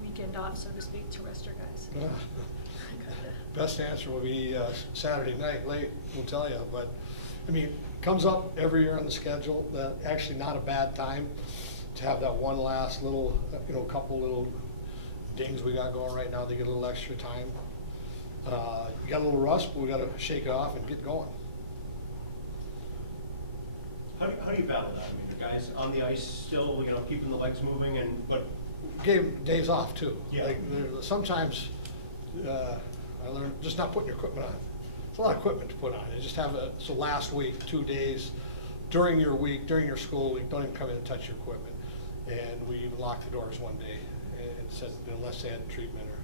weekend off, so to speak, to rest your guys? Best answer will be Saturday night late, we'll tell you. But, I mean, comes up every year on the schedule. Actually not a bad time to have that one last little, couple little dings we got going right now. They get a little extra time. You got a little rust, but we got to shake it off and get going. How do you battle that? I mean, the guys on the ice still, keeping the legs moving, but Gave days off too. Yeah. Like sometimes I learned just not putting your equipment on. It's a lot of equipment to put on. You just have so last week, 2 days during your week, during your school week, don't even come in and touch your equipment. And we even locked the doors one day and said unless they had treatment or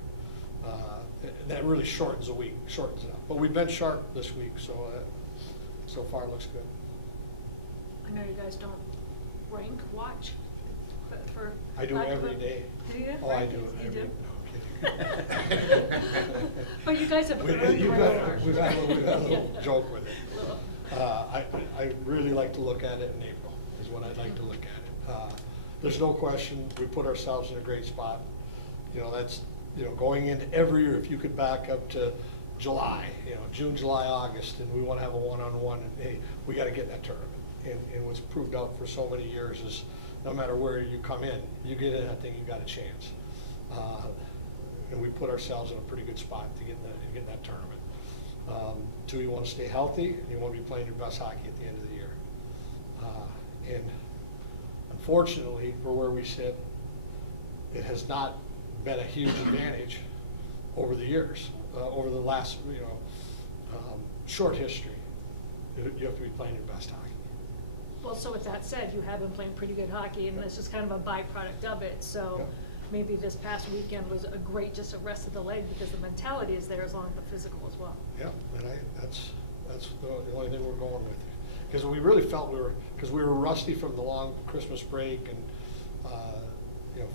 that really shortens a week, shortens it up. But we've been sharp this week, so far it looks good. I know you guys don't rank watch, but for I do every day. Do you? Oh, I do. You do? No, I'm kidding. But you guys have earned the right. We've had a little joke with it. I really like to look at it in April, is when I'd like to look at it. There's no question we put ourselves in a great spot. That's, going into every year, if you could back up to July, June, July, August, and we want to have a one-on-one, and hey, we got to get in that tournament. And what's proved out for so many years is no matter where you come in, you get in that thing, you got a chance. And we put ourselves in a pretty good spot to get in that tournament. Two, you want to stay healthy, and you want to be playing your best hockey at the end of the year. And unfortunately, for where we sit, it has not been a huge advantage over the years, over the last, short history. You have to be playing your best hockey. Well, so with that said, you have been playing pretty good hockey, and this is kind of a byproduct of it. So maybe this past weekend was a great just a rest of the leg because the mentality is there as long as the physical as well. Yeah, and that's the only thing we're going with. Because we really felt because we were rusty from the long Christmas break and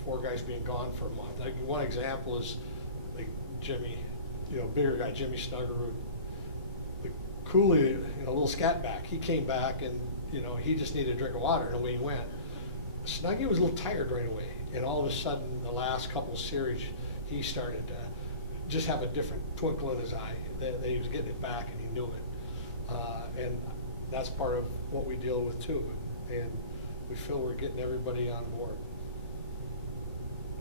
4 guys being gone for a month. Like one example is like Jimmy, bigger guy, Jimmy Snuggerud. The Cooley, a little scat back. He came back and he just needed a drink of water, and away he went. Snuggie was a little tired right away, and all of a sudden, the last couple of series, he started to just have a different twinkle in his eye that he was getting it back, and he knew it. And that's part of what we deal with too, and we feel we're getting everybody on board.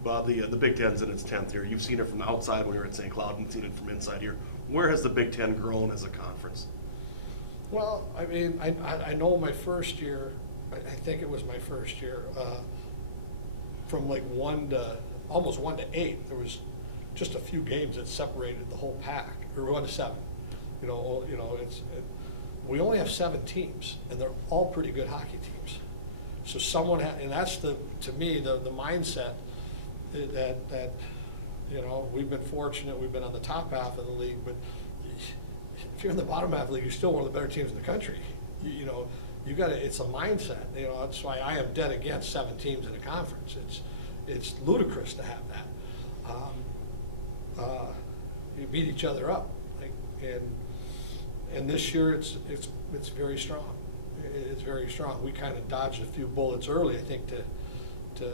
Bob, the Big Ten's in its 10th year. You've seen it from the outside when you were at St. Cloud and seen it from inside here. Where has the Big Ten grown as a conference? Well, I mean, I know my first year, I think it was my first year, from like almost 1 to 8, there was just a few games that separated the whole pack, or 1 to 7. We only have 7 teams, and they're all pretty good hockey teams. So and that's to me, the mindset that we've been fortunate, we've been on the top half of the league, but if you're in the bottom half of the league, you're still one of the better teams in the country. You got to. It's a mindset. That's why I am dead against 7 teams in a conference. It's ludicrous to have that. You beat each other up, and this year it's very strong. It's very strong. We kind of dodged a few bullets early, I think, to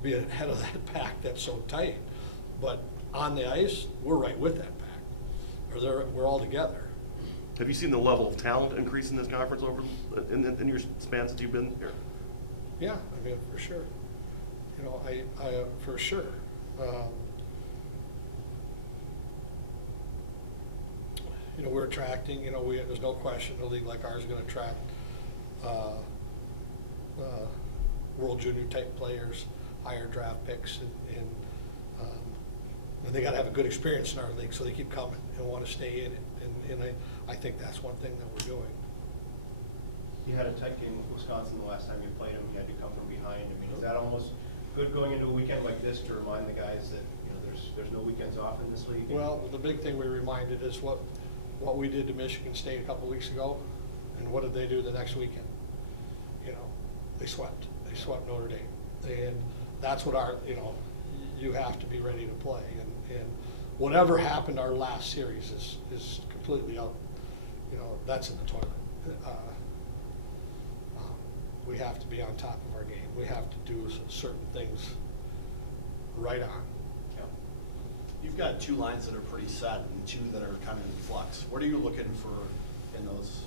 be ahead of that pack that's so tight. But on the ice, we're right with that pack. We're all together. Have you seen the level of talent increase in this conference over in your span since you've been here? Yeah, I mean, for sure. I for sure. We're attracting. There's no question a league like ours is going to attract World Junior type players, higher draft picks, and they got to have a good experience in our league, so they keep coming and want to stay in it. And I think that's one thing that we're doing. You had a tight game with Wisconsin the last time you played them. You had to come from behind. I mean, is that almost good going into a weekend like this to remind the guys that there's no weekends off in this league? Well, the big thing we reminded is what we did to Michigan State a couple weeks ago, and what did they do the next weekend? They swept. They swept Notre Dame, and that's what you have to be ready to play. And whatever happened our last series is completely out. That's in the toilet. we have to be on top of our game. We have to do certain things right on. Yeah. You've got 2 lines that are pretty set and 2 that are kind of in flux. What are you looking for in those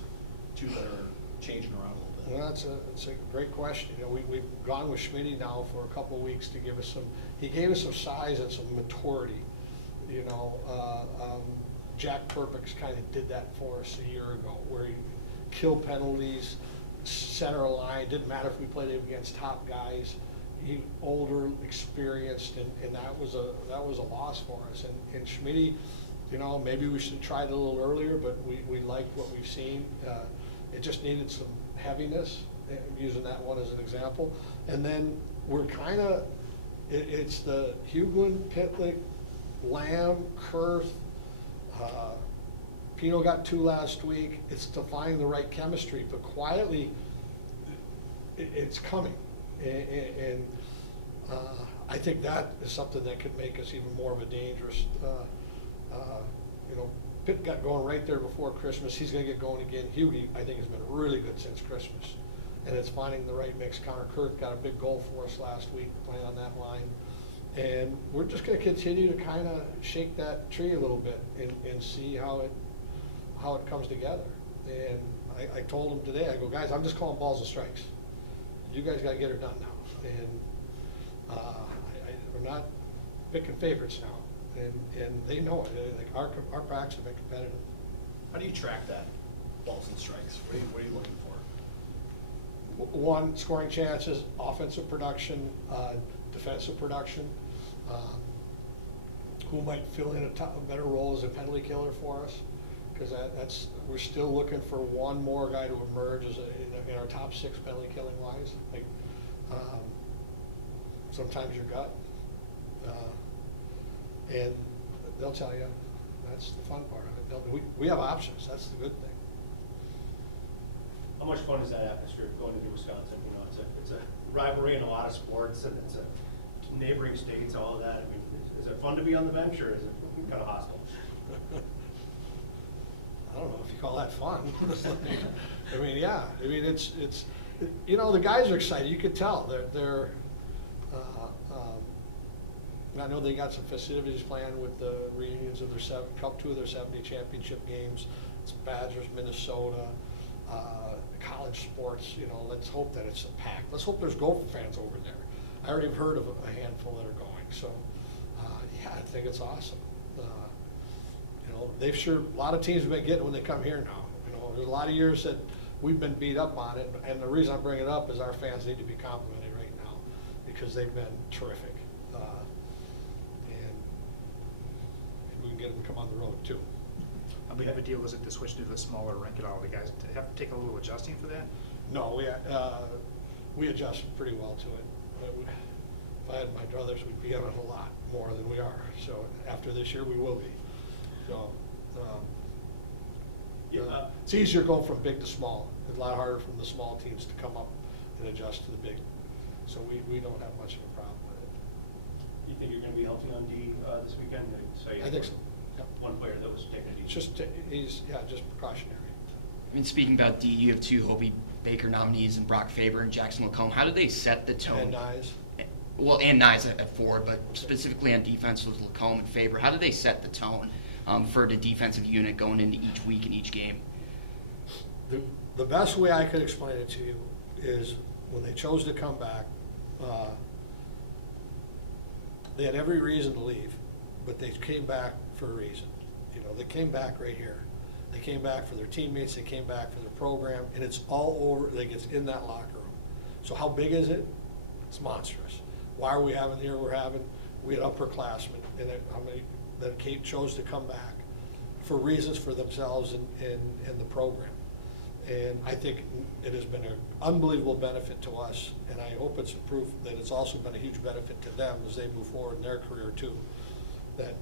2 that are changing around a little bit? Well, it's a great question. You know, we've gone with Schmitty now for a couple of weeks to give us he gave us some size and some maturity. You know, Jack Perpix kind of did that for us a year ago, where he killed penalties, center line, didn't matter if we played against top guys. He older, experienced, and that was a loss for us. And Schmitty, you know, maybe we should have tried it a little earlier, but we liked what we've seen. It just needed some heaviness, using that one as an example. And then we're kind of, it's the Huglin, Pitlick, Lamb, Kurth, Pino got 2 last week. It's to find the right chemistry, but quietly, it's coming. And I think that is something that could make us even more of a dangerous, you know, Pitt got going right there before Christmas. He's going to get going again. Hughie, I think, has been really good since Christmas. And it's finding the right mix. Connor Kirk got a big goal for us last week playing on that line. And we're just going to continue to kind of shake that tree a little bit and see how it comes together. And I told him today, I go, guys, I'm just calling balls and strikes. You guys got to get her done now. And we're not picking favorites now. And they know it. Like our backs have been competitive. How do you track that, balls and strikes? What are you looking for? One, scoring chances, offensive production, defensive production. Who might fill in a better role as a penalty killer for us? Because we're still looking for one more guy to emerge as in our top 6 penalty killing wise. Like sometimes your gut, and they'll tell you. That's the fun part of it. We have options. That's the good thing. How much fun is that atmosphere going into Wisconsin? You know, it's a rivalry in a lot of sports, and it's a neighboring states, all of that. I mean, is it fun to be on the bench, or is it kind of hostile? I don't know if you call that fun. I mean, yeah. I mean, it's you know, the guys are excited. You could tell they're. I know they got some festivities planned with the reunions of their 2 of their 70 championship games. It's Badgers, Minnesota, college sports. You know, let's hope that it's a pack. Let's hope there's Gopher fans over there. I already have heard of a handful that are going. So, yeah, I think it's awesome. You know, a lot of teams have been getting when they come here now. You know, there's a lot of years that we've been beat up on it, and the reason I bring it up is our fans need to be complimented right now because they've been terrific. And we can get them to come on the road too. How big of a deal is it to switch to the smaller rink at all? The guys have to take a little adjusting for that? No, we adjusted pretty well to it. If I had my druthers, we'd be on it a lot more than we are. So after this year, we will be. So it's easier going from big to small. It's a lot harder from the small teams to come up and adjust to the big. So we don't have much of a problem with it. You think you're going to be healthy on D this weekend? I think so. Yep. One player that was taking a D. He's just precautionary. I mean, speaking about D, you have 2 Hobie Baker nominees in Brock Faber and Jackson Lacombe. How did they set the tone? And Nyes. Well, and Nyes at forward, but specifically on defense with Lacombe and Faber. How did they set the tone for the defensive unit going into each week and each game? The best way I could explain it to you is when they chose to come back, they had every reason to leave, but they came back for a reason. You know, they came back right here. They came back for their teammates, they came back for their program, and it's all over, like it's in that locker room. So how big is it? It's monstrous. Why are we having the year we're having? We had upperclassmen that Kate chose to come back for reasons for themselves and the program. And I think it has been an unbelievable benefit to us, and I hope it's a proof that it's also been a huge benefit to them as they move forward in their career too. That,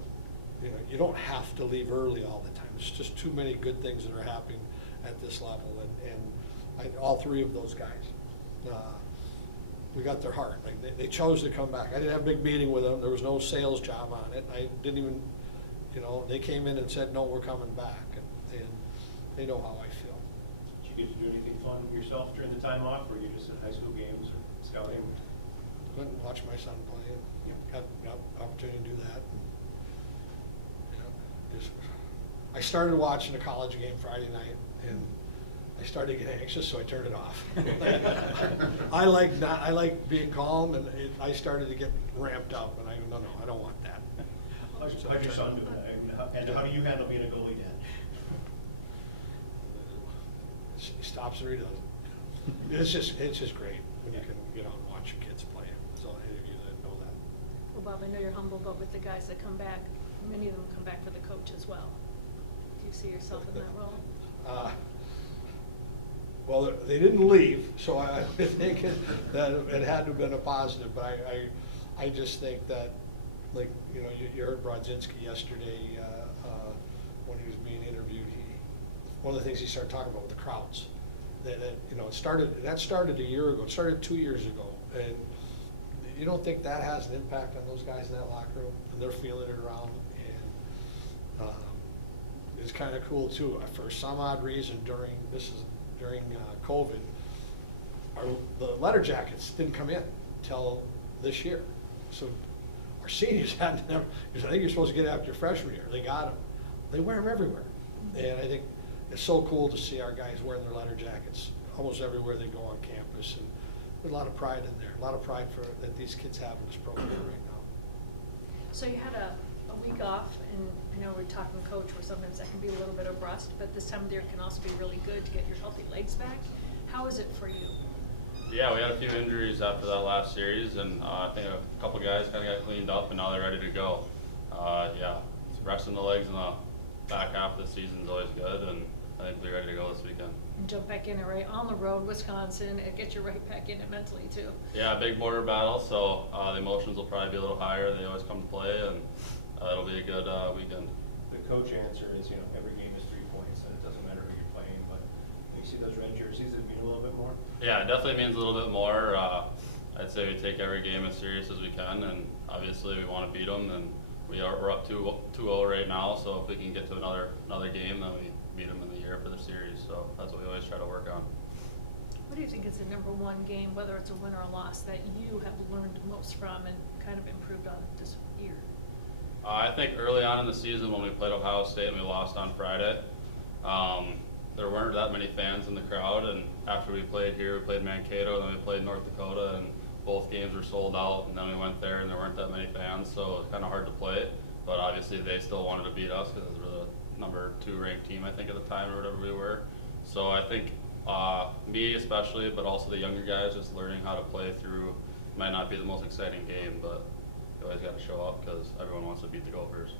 you know, you don't have to leave early all the time. There's just too many good things that are happening at this level, and all 3 of those guys, we got their heart. Like they chose to come back. I didn't have a big meeting with them. There was no sales job on it. I didn't even, you know, they came in and said, no, we're coming back, and they know how I feel. Did you get to do anything fun yourself during the time off, or you just at high school games or scouting? Went and watched my son play, and got opportunity to do that. And, I started watching a college game Friday night, and I started to get anxious, so I turned it off. I like being calm, and I started to get ramped up, and I go, no, I don't want that. How's your son doing? And how do you handle being a goalie dad? He stops and redoes it. It's just great when you can get out and watch your kids play. So any of you that know that. Well, Bob, I know you're humble, but with the guys that come back, many of them come back for the coach as well. Do you see yourself in that role? Well, they didn't leave, so I think that it had to have been a positive. But I just think that, like, you heard Brodzinski yesterday when he was being interviewed. One of the things he started talking about with the crowds, that started a year ago. It started 2 years ago, and you don't think that has an impact on those guys in that locker room, and they're feeling it around. And it's kind of cool too. For some odd reason, during COVID, the letter jackets didn't come in until this year. So our seniors had never. I think you're supposed to get it after your freshman year. They got them. They wear them everywhere, and I think it's so cool to see our guys wearing their letter jackets almost everywhere they go on campus, and there's a lot of pride in there. A lot of pride that these kids have in this program right now. So you had a week off, and I know we're talking coach where sometimes that can be a little bit of rust, but this time of year can also be really good to get your healthy legs back. How is it for you? Yeah, we had a few injuries after that last series, and I think a couple guys kind of got cleaned up, and now they're ready to go. Yeah, resting the legs in the back half of the season is always good, and I think we're ready to go this weekend. And jump back in it, right? On the road, Wisconsin, it gets you right back in it mentally too. Yeah, big border battle, so the emotions will probably be a little higher. They always come to play, and it'll be a good weekend. The coach answer is, every game is 3 points, and it doesn't matter who you're playing, but you see those red jerseys, it mean a little bit more? Yeah, it definitely means a little bit more. I'd say we take every game as serious as we can, and obviously we want to beat them, and we're up 2-0 right now, so if we can get to another game, then we beat them in the year for the series, so that's what we always try to work on. What do you think is the #1 game, whether it's a win or a loss, that you have learned most from and kind of improved on this year? I think early on in the season when we played Ohio State and we lost on Friday, there weren't that many fans in the crowd, and after we played here, we played Mankato, and then we played North Dakota, and both games were sold out, and then we went there and there weren't that many fans, so it was kind of hard to play. But obviously they still wanted to beat us because we were the #2 ranked team, I think, at the time, or whatever we were. So I think me especially, but also the younger guys, just learning how to play through might not be the most exciting game, but you always got to show up because everyone wants to beat the Gophers.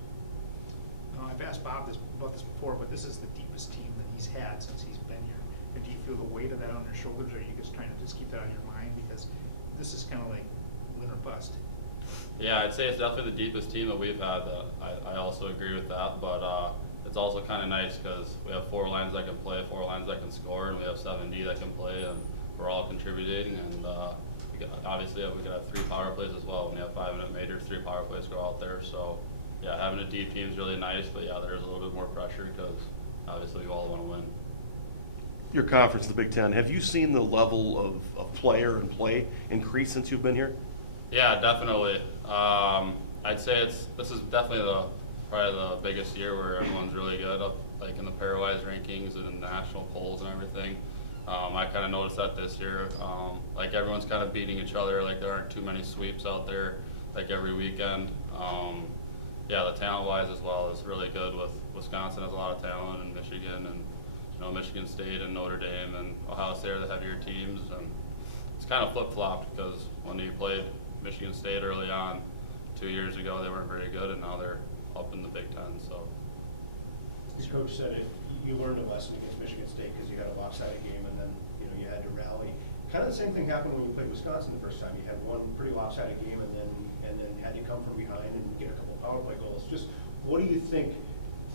I've asked Bob about this before, but this is the deepest team that he's had since he's been here. And do you feel the weight of that on your shoulders, or are you just trying to just keep that on your mind? Because this is kind of like win or bust. Yeah, I'd say it's definitely the deepest team that we've had. I also agree with that, but it's also kind of nice because we have 4 lines that can play, 4 lines that can score, and we have 7D that can play, and we're all contributing. And obviously, we could have 3 power plays as well. When you have 5-minute majors, 3 power plays go out there. So, yeah, having a deep team is really nice, but yeah, there's a little bit more pressure because obviously we all want to win. Your conference, the Big Ten, have you seen the level of player and play increase since you've been here? Yeah, definitely. I'd say this is definitely probably the biggest year where everyone's really good, up like in the pairwise rankings and in the national polls and everything. I kind of noticed that this year. Like everyone's kind of beating each other. Like there aren't too many sweeps out there like every weekend. Yeah, the talent-wise as well is really good. With Wisconsin has a lot of talent, and Michigan, and Michigan State and Notre Dame and Ohio State are the heavier teams. And it's kind of flip-flopped because when you played Michigan State early on 2 years ago, they weren't very good, and now they're up in the Big Ten. So, Your coach said you learned a lesson against Michigan State because you had a lopsided game, and then you had to rally. Kind of the same thing happened when you played Wisconsin the first time. You had one pretty lopsided game, and then had to come from behind and get a couple power play goals. Just what do you think?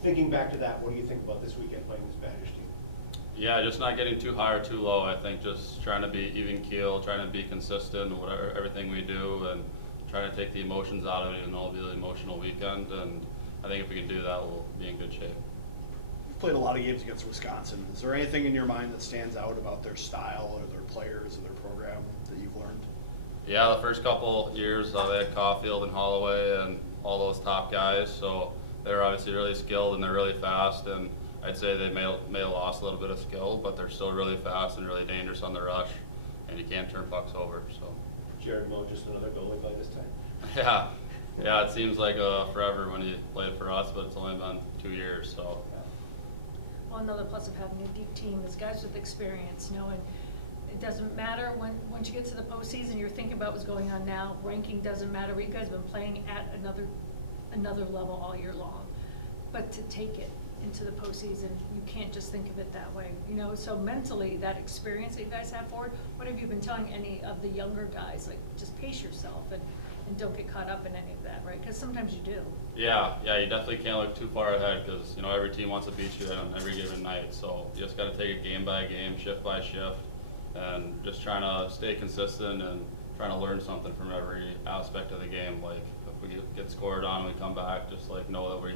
Thinking back to that, what do you think about this weekend playing this Badgers team? yeah, just not getting too high or too low. I think just trying to be even keel, trying to be consistent in whatever everything we do, and trying to take the emotions out of it, even though it'll be an emotional weekend. And I think if we can do that, we'll be in good shape. played a lot of games against Wisconsin. Is there anything in your mind that stands out about their style or their players or their program that you've learned? Yeah, the first couple years they had Caulfield and Holloway and all those top guys, so they're obviously really skilled and they're really fast. And I'd say they may have lost a little bit of skill, but they're still really fast and really dangerous on the rush, and you can't turn pucks over. So. Jared Moe, just another goalie by this time. Yeah, it seems like forever when he played for us, but it's only been 2 years. So. Well, another plus of having a deep team is guys with experience, you know, and it doesn't matter once you get to the postseason, you're thinking about what's going on now. Ranking doesn't matter. You guys have been playing at another level all year long. But to take it into the postseason, you can't just think of it that way. You know, so mentally, that experience that you guys have forward, what have you been telling any of the younger guys? Like, just pace yourself and don't get caught up in any of that, right? Because sometimes you do. Yeah, you definitely can't look too far ahead because, you know, every team wants to beat you on every given night. So you just got to take it game by game, shift by shift, and just trying to stay consistent and trying to learn something from every aspect of the game. Like, if we get scored on and we come back, just like know that we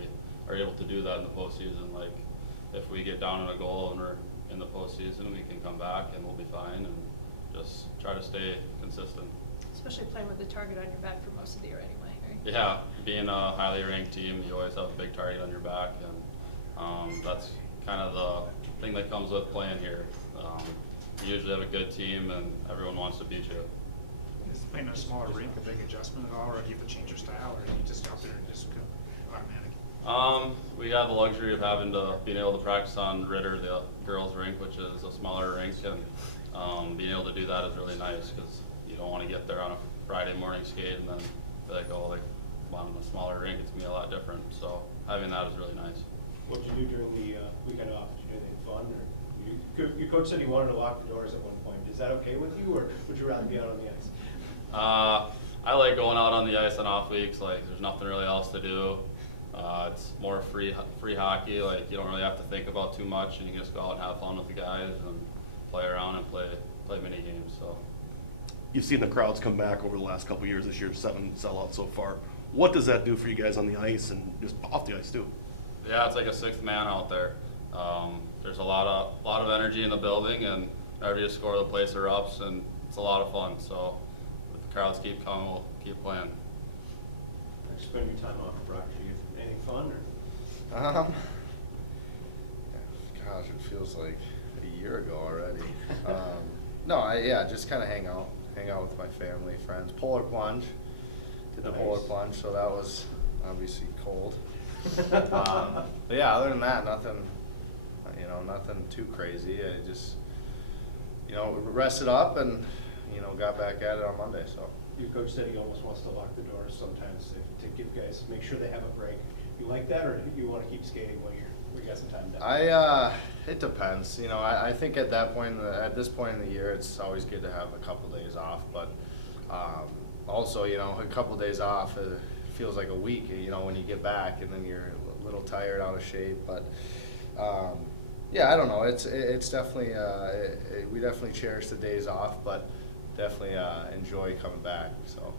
are able to do that in the postseason. Like, if we get down in a goal and we're in the postseason, we can come back and we'll be fine, and just try to stay consistent. Especially playing with the target on your back for most of the year anyway, right? Yeah, being a highly ranked team, you always have a big target on your back, and that's kind of the thing that comes with playing here. You usually have a good team, and everyone wants to beat you. Is playing a smaller rink a big adjustment at all, or do you have to change your style, or do you just out there and just go automatic? We got the luxury of being able to practice on Ritter, the girls' rink, which is a smaller rink, and being able to do that is really nice because you don't want to get there on a Friday morning skate and then be like, oh, like on a smaller rink, it's gonna be a lot different. So having that is really nice. What'd you do during the weekend off? Did you do anything fun? Or your coach said he wanted to lock the doors at one point. Is that okay with you, or would you rather be out on the ice? I like going out on the ice on off weeks. Like, there's nothing really else to do. It's more free hockey. Like, you don't really have to think about too much, and you can just go out and have fun with the guys and play around and play mini games. So. You've seen the crowds come back over the last couple of years. This year, 7 sellouts so far. What does that do for you guys on the ice and just off the ice too? Yeah, it's like a sixth man out there. There's a lot of energy in the building, and whenever you score, the place erupts, and it's a lot of fun. So if the crowds keep coming, we'll keep playing. Spend your time off, Brock. Do you anything fun, or? Gosh, it feels like a year ago already. No, just kind of hang out with my family, friends. Polar plunge, did the polar plunge, so that was obviously cold. But yeah, other than that, nothing too crazy. I just, rested up and, got back at it on Monday, so. Your coach said he almost wants to lock the doors sometimes to give guys, make sure they have a break. You like that, or do you want to keep skating while we got some time down? It depends. I think at this point in the year, it's always good to have a couple days off. But also, a couple days off feels like a week. When you get back, and then you're a little tired, out of shape. But I don't know. It's definitely we definitely cherish the days off, but definitely enjoy coming back. So.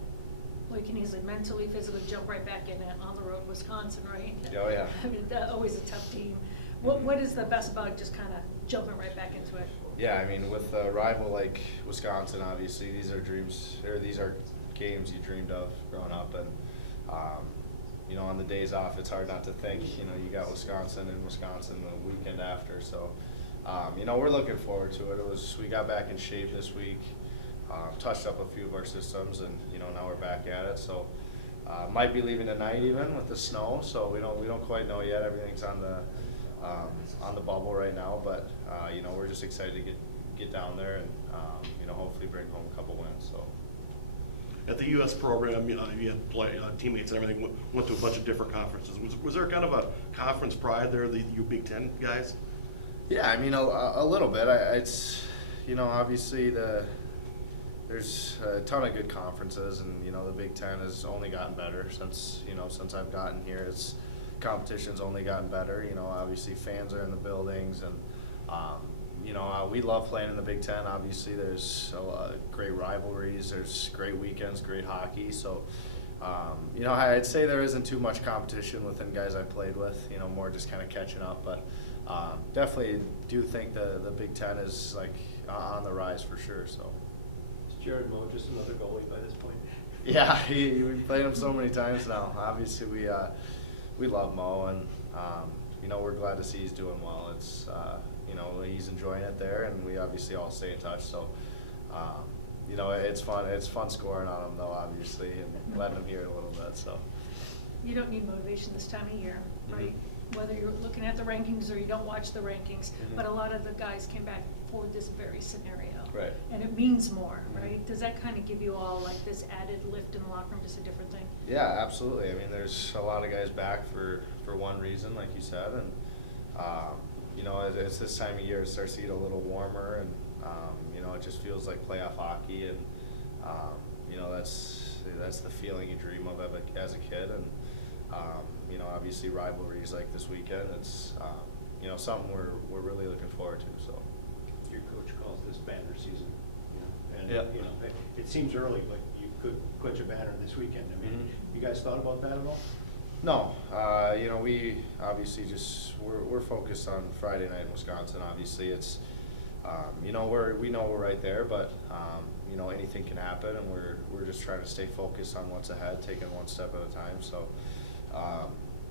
Well, you can easily mentally, physically jump right back in it on the road, Wisconsin, right? Oh, yeah. I mean, always a tough team. What is the best about just kind of jumping right back into it? Yeah, I mean, with a rival like Wisconsin, obviously these are games you dreamed of growing up, and on the days off, it's hard not to think. You got Wisconsin the weekend after, so we're looking forward to it. We got back in shape this week. Touched up a few of our systems, and now we're back at it. So might be leaving tonight even with the snow. So we don't quite know yet. Everything's on the bubble right now, but we're just excited to get down there and hopefully bring home a couple wins. So. At the U.S. program, you had teammates and everything. Went to a bunch of different conferences. Was there kind of a conference pride there, you Big Ten guys? Yeah, I mean a little bit. It's obviously there's a ton of good conferences, and the Big Ten has only gotten better since I've gotten here. Competition's only gotten better. Obviously fans are in the buildings, and we love playing in the Big Ten. Obviously there's great rivalries, there's great weekends, great hockey. So I'd say there isn't too much competition within guys I played with. More just kind of catching up, but definitely do think the Big Ten is like on the rise for sure. So. Is Jared Moe just another goalie by this point? Yeah, we've played him so many times now. Obviously, we love Mo, and you know, we're glad to see he's doing well. It's you know, he's enjoying it there, and we obviously all stay in touch. So you know, it's fun. It's fun scoring on him though, obviously, and letting him hear it a little bit. So You don't need motivation this time of year, Mhm. right? Whether you're looking at the rankings or you don't watch the rankings, Mhm. but a lot of the guys came back for this very scenario. Right. And it means more, Mhm. right? Does that kind of give you all like this added lift in the locker room, just a different thing? yeah, absolutely. I mean, there's a lot of guys back for one reason, like you said, and you know, it's this time of year. It starts to get a little warmer, and you know, it just feels like playoff hockey, and you know, that's the feeling you dream of as a kid, and you know, obviously rivalries like this weekend. It's you know, something we're really looking forward to. So. Your coach calls this banner season, you know, and, Yeah. you know, it seems early, but you could clinch a banner this weekend. I mean, Mhm. you guys thought about that at all? No, you know, we obviously we're focused on Friday night in Wisconsin. Obviously, it's you know, we know we're right there, but you know, anything can happen, and we're just trying to stay focused on what's ahead, taking one step at a time. So,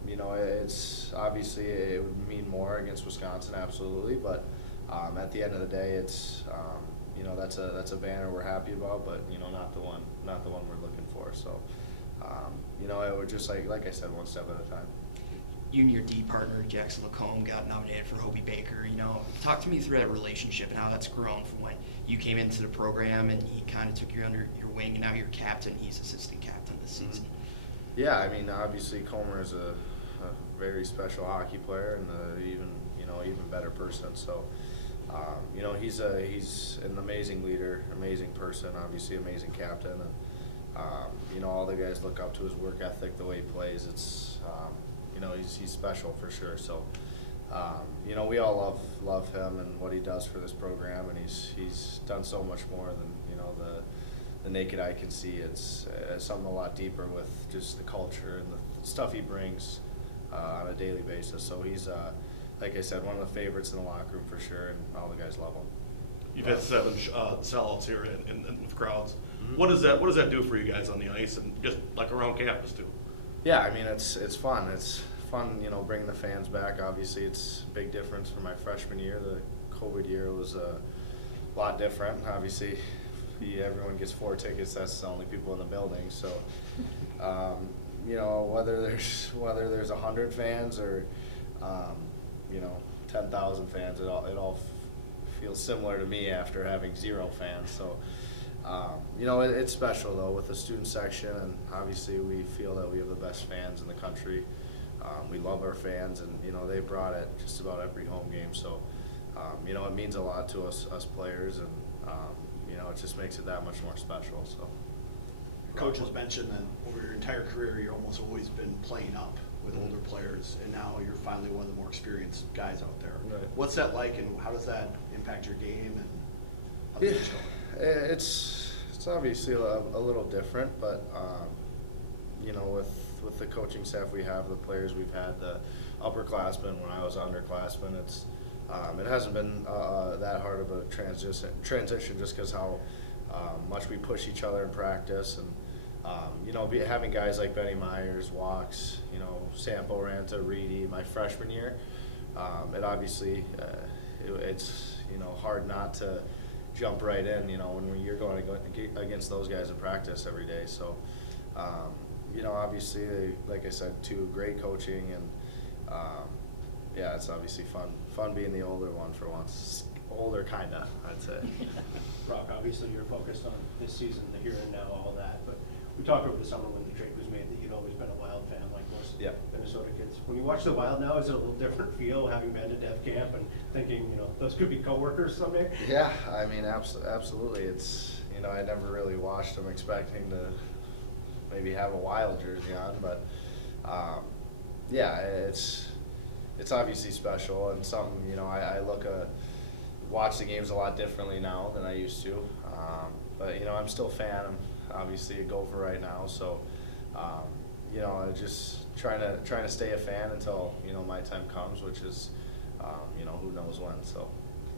you know, it's obviously it would mean more against Wisconsin, absolutely, but at the end of the day, it's you know, that's a banner we're happy about, but you know, not the one we're looking for. So. You know, it would just like I said, one step at a time. You and your D partner, Jackson Lacombe, got nominated for Hobie Baker. You know, talk to me through that relationship and how that's grown from when you came into the program and he kind of took you under your wing, and now you're captain. He's assistant captain this season. Yeah, I mean, obviously Comer is a very special hockey player and even better person. So, you know, he's an amazing leader, amazing person, obviously amazing captain, and you know, all the guys look up to his work ethic, the way he plays. It's you know, he's special for sure. So, you know, we all love him and what he does for this program, and he's done so much more than, you know, the naked eye can see. It's something a lot deeper with just the culture and the stuff he brings on a daily basis. So he's like I said, one of the favorites in the locker room for sure, and all the guys love him. You've had 7 sellouts here and with crowds. Mhm. What does that do for you guys on the ice and just like around campus too? Yeah, I mean, it's fun. It's fun, you know, bringing the fans back. Obviously, it's a big difference from my freshman year. The COVID year was a lot different. Obviously, everyone gets 4 tickets. That's the only people in the building. So, you know, whether there's 100 fans or you know, 10,000 fans, it all feels similar to me after having 0 fans. So, you know, it's special though with the student section, and obviously we feel that we have the best fans in the country. We love our fans, and you know, they brought it just about every home game. So, you know, it means a lot to us players, and you know, it just makes it that much more special. So, Coach has mentioned that over your entire career, you've almost always been playing up with older players, and now you're finally one of the more experienced guys out there. Right. What's that like, and how does that impact your game, and how's yeah, things going? it's obviously a little different, but you know, with the coaching staff we have, the players we've had, the upperclassmen when I was an underclassman, it hasn't been that hard of a transition just because how much we push each other in practice, and you know, having guys like Benny Myers, Walks, you know, Sampo Ranta, Reedy, my freshman year, it obviously it's, you know, hard not to jump right in, you know, when you're going against those guys in practice every day. So, you know, obviously, like I said, 2 great coaching, and yeah, it's obviously fun being the older one for once. Older, kinda, I'd say. Brock, obviously you're focused on this season, the here and now, all that, but we talked over the summer when the trade was made that you'd always been a Wild fan like most Yeah. Minnesota kids. When you watch the Wild now, is it a little different feel, having been to Dev Camp and thinking, you know, those could be coworkers someday? Yeah, I mean, absolutely. It's, you know, I never really watched them expecting to maybe have a Wild jersey on, but yeah, it's obviously special, and something, you know, I watch the games a lot differently now than I used to, but you know, I'm still a fan. I'm obviously a Gopher right now, so you know, just trying to stay a fan until, you know, my time comes, which is you know, who knows when, so.